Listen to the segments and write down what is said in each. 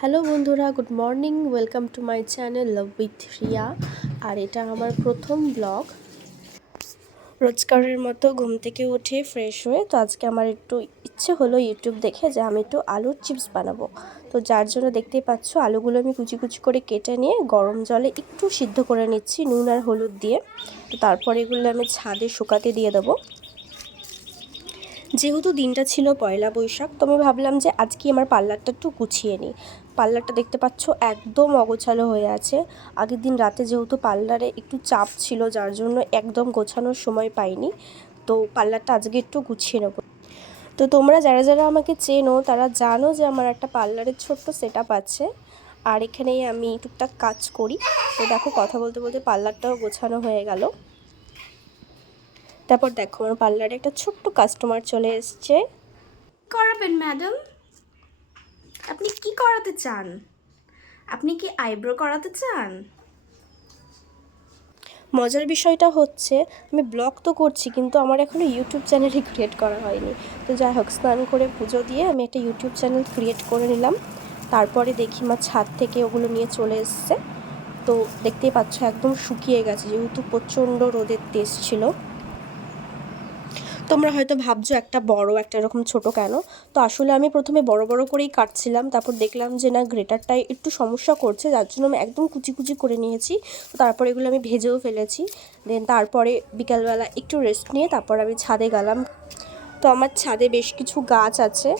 Hello বন্ধুরা, good morning. Welcome to my channel love with Riya. আর এটা আমার প্রথম ব্লগ। রোজকারের মতো ঘুম থেকে উঠে ফ্রেশ হয়ে তো আজকে আমার একটু ইচ্ছে হলো ইউটিউব দেখে যে আমি একটু আলুর চিপস বানাবো। তো যার জন্য দেখতেই পাচ্ছ আলুগুলো আমি কুচি কুচি করে কেটে নিয়ে গরম জলে একটু সিদ্ধ করে নিচ্ছি নুন আর হলুদ দিয়ে। তো তারপরে এগুলো আমি ছাদে শুকাতে দিয়ে দেবো। যেহেতু দিনটা ছিল পয়লা বৈশাখ, তো আমি ভাবলাম যে আজকে আমার পার্লারটা একটু গুছিয়ে নিই। পার্লারটা দেখতে পাচ্ছ একদম অগোছালো হয়ে আছে। আগের দিন রাতে যেহেতু পার্লারে একটু চাপ ছিল, যার জন্য একদম গোছানোর সময় পাইনি। তো পার্লারটা আজকে একটু গুছিয়ে নেবো। তো তোমরা যারা যারা আমাকে চেনো তারা জানো যে আমার একটা পার্লারের ছোট্ট সেট আপ আছে, আর এখানেই আমি টুকটাক কাজ করি। তো দেখো, কথা বলতে বলতে পার্লারটাও গোছানো হয়ে গেল। তারপর দেখো, আমার পার্লারে একটা ছোট্ট কাস্টমার চলে এসছে। করাবেন ম্যাডাম? আপনি কি করাতে চান? আপনি কি আইব্রো করাতে চান? মজার বিষয়টা হচ্ছে আমি ব্লগ তো করছি, কিন্তু আমার এখনও ইউটিউব চ্যানেলই ক্রিয়েট করা হয়নি। তো যাই হোক, স্নান করে পুজো দিয়ে আমি একটা ইউটিউব চ্যানেল ক্রিয়েট করে নিলাম। তারপরে দেখি মা ছাদ থেকে ওগুলো নিয়ে চলে এসছে। তো দেখতেই পাচ্ছ একদম শুকিয়ে গেছে, যেহেতু প্রচণ্ড রোদের তেজ ছিল। তোমরা হয়তো ভাবছো একটা বড় একটা এরকম ছোট কেন। তো আসলে আমি প্রথমে বড় বড় করেই কাটছিলাম, তারপর দেখলাম যে না, গ্রেটারটাই একটু সমস্যা করছে, যার জন্য আমি একদম কুচি কুচি করে নিয়েছি। তো তারপরে এগুলো আমি ভেজেও ফেলেছি। দেন তারপরে বিকালবেলা একটু রেস্ট নিয়ে তারপর আমি ছাদে গেলাম। তো আমার ছাদে বেশ কিছু গাছ আছে,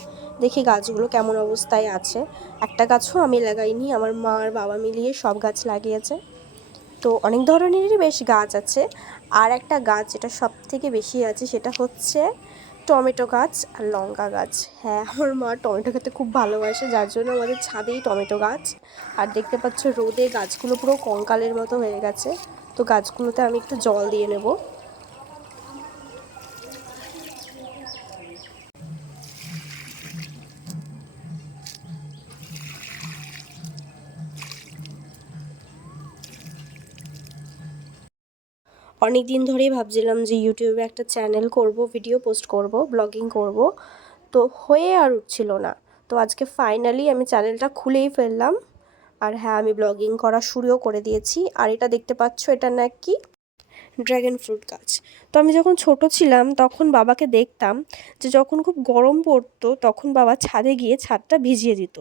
দেখি গাছগুলো কেমন অবস্থায় আছে। একটা গাছও আমি লাগাইনি, আমার মা আর বাবা মিলিয়ে সব গাছ লাগিয়েছে। তো অনেক ধরনেরই বেশ গাছ আছে। আর একটা গাছ যেটা সব থেকে বেশি আছে সেটা হচ্ছে টমেটো গাছ আর লঙ্কা গাছ। হ্যাঁ, আমার মা টমেটো খেতে খুব ভালোবাসে, যার জন্য আমাদের ছাদেই টমেটো গাছ। আর দেখতে পাচ্ছ রোদে গাছগুলো পুরো কঙ্কালের মতো হয়ে গেছে। তো গাছগুলোতে আমি একটু জল দিয়ে নেব। অনেক দিন ধরেই ভাবছিলাম যে ইউটিউবে একটা চ্যানেল করব, ভিডিও পোস্ট করব, ব্লগিং করব। তো হয়ে আর উঠছিল না। তো আজকে ফাইনালি আমি চ্যানেলটা খুলেই ফেললাম। আর হ্যাঁ, আমি ব্লগিং করা শুরুও করে দিয়েছি। আর এটা দেখতে পাচ্ছ, এটা নাকি ড্র্যাগন ফ্রুট গাছ। তো আমি যখন ছোট ছিলাম তখন বাবাকে দেখতাম যে যখন খুব গরম পড়তো তখন বাবা ছাদে গিয়ে ছাদটা ভিজিয়ে দিত,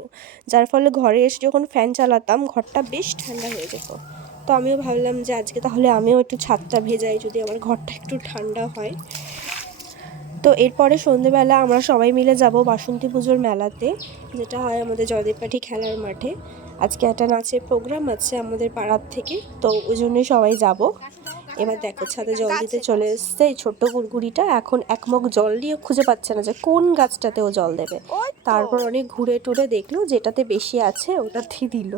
যার ফলে ঘরে এসে যখন ফ্যান চালাতাম ঘরটা বেশ ঠান্ডা হয়ে যেত। তো আমিও ভাবলাম যে আজকে তাহলে আমিও একটু ছাদটা ভেজাই, যদি আমার ঘরটা একটু ঠান্ডা হয়। তো এরপরে সন্ধেবেলা আমরা সবাই মিলে যাব বাসন্তী পুজোর মেলাতে, যেটা হয় আমাদের জয়দেবপাঠি খেলার মাঠে। আজকে একটা নাচের প্রোগ্রাম আছে আমাদের পাড়ার থেকে, তো ওই জন্যই সবাই যাব। এবার দেখো, ছাদে জল দিতে চলে এসছে এই ছোট্ট গুড়গুড়িটা। এখন এক মগ জল নিয়ে খুঁজে পাচ্ছে না যে কোন গাছটাতে ও জল দেবে। তারপর অনেক ঘুরে টুরে দেখলো যেটাতে বেশি আছে ওটাতেই দিল।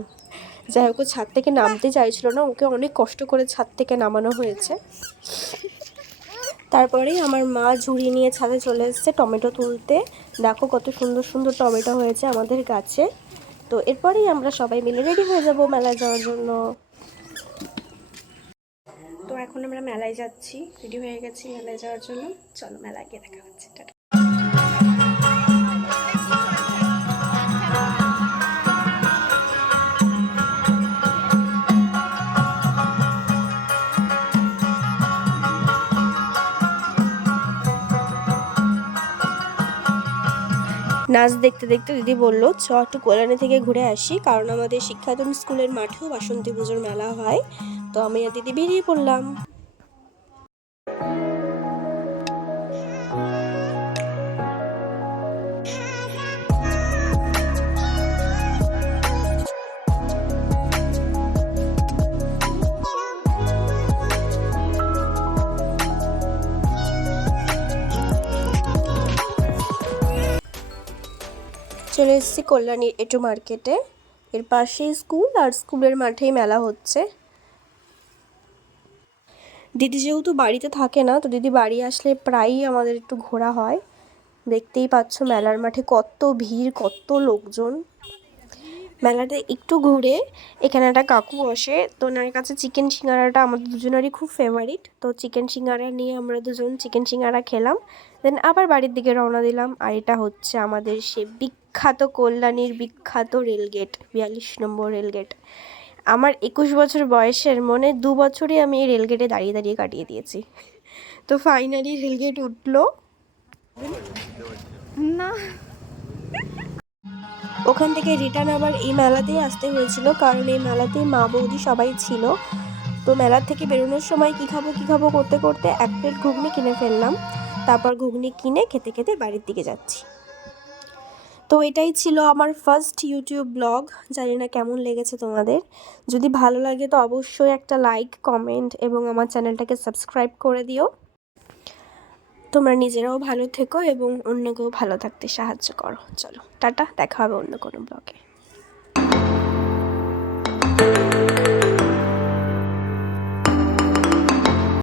যাই হোক, ও ছাদ থেকে নামতে চাইছিল না, ওকে অনেক কষ্ট করে ছাদ থেকে নামানো হয়েছে। তারপরেই আমার মা ঝুড়ি নিয়ে ছাদে চলে এসেছে টমেটো তুলতে। দেখো কত সুন্দর সুন্দর টমেটো হয়েছে আমাদের গাছে। তো এরপরেই আমরা সবাই মিলে রেডি হয়ে যাব মেলায় যাওয়ার জন্য। তো এখন আমরা মেলায় যাচ্ছি, রেডি হয়ে গেছি মেলায় যাওয়ার জন্য। চলো মেলায় গিয়ে দেখা হচ্ছে। টাটা। নাচ দেখতে দেখতে দিদি বললো চ একটু কল্যাণী থেকে ঘুরে আসি, কারণ আমাদের শিক্ষায়তন স্কুলের মাঠেও বাসন্তী পুজোর মেলা হয়। তো আমি আর দিদি বেরিয়ে পড়লাম। চলে এসেছি কল্যাণীর এটু মার্কেটে। এর পাশেই স্কুল, আর স্কুলের মাঠেই মেলা হচ্ছে। দিদি যেহেতু বাড়িতে থাকে না, তো দিদি বাড়ি আসলে প্রায়ই আমাদের একটু ঘোরা হয়। দেখতেই পাচ্ছ মেলার মাঠে কত ভিড়, কত লোকজন। মেলাতে একটু ঘুরে এখানে একটা কাকু বসে, তো ওনার কাছে চিকেন সিঙ্গারাটা আমাদের দুজনেরই খুব ফেভারিট। তো চিকেন সিঙ্গারা নিয়ে আমরা দুজন চিকেন সিঙ্গারা খেলাম, দেন আবার বাড়ির দিকে রওনা দিলাম। আর এটা হচ্ছে আমাদের সে বিখ্যাত কল্যাণীর বিখ্যাত রেলগেট, 42 নম্বর রেলগেট। আমার 21 বছর বয়সের মনে 2 বছরই আমি এই রেলগেটে দাঁড়িয়ে দাঁড়িয়ে কাটিয়ে দিয়েছি। তো ফাইনালি রেলগেট উঠলো না, ওখান থেকে রিটার্ন আবার এই মেলাতেই আসতে হয়েছিল, কারণ এই মেলাতে মা বৌদি সবাই ছিল। তো মেলার থেকে বেরোনোর সময় কী খাবো করতে করতে 1 প্লেট ঘুগনি কিনে ফেললাম। তারপর ঘুগনি কিনে খেতে খেতে বাড়ির দিকে যাচ্ছি। তো এটাই ছিল আমার ফার্স্ট ইউটিউব ব্লগ। জানি না কেমন লেগেছে তোমাদের। যদি ভালো লাগে তো অবশ্যই একটা লাইক, কমেন্ট এবং আমার চ্যানেলটাকে সাবস্ক্রাইব করে দিও। তোমরা নিজেরাও ভালো থেকো এবং অন্যকেও ভালো থাকতে সাহায্য করো। চলো টাটা, দেখা হবে অন্য কোনো ব্লগে।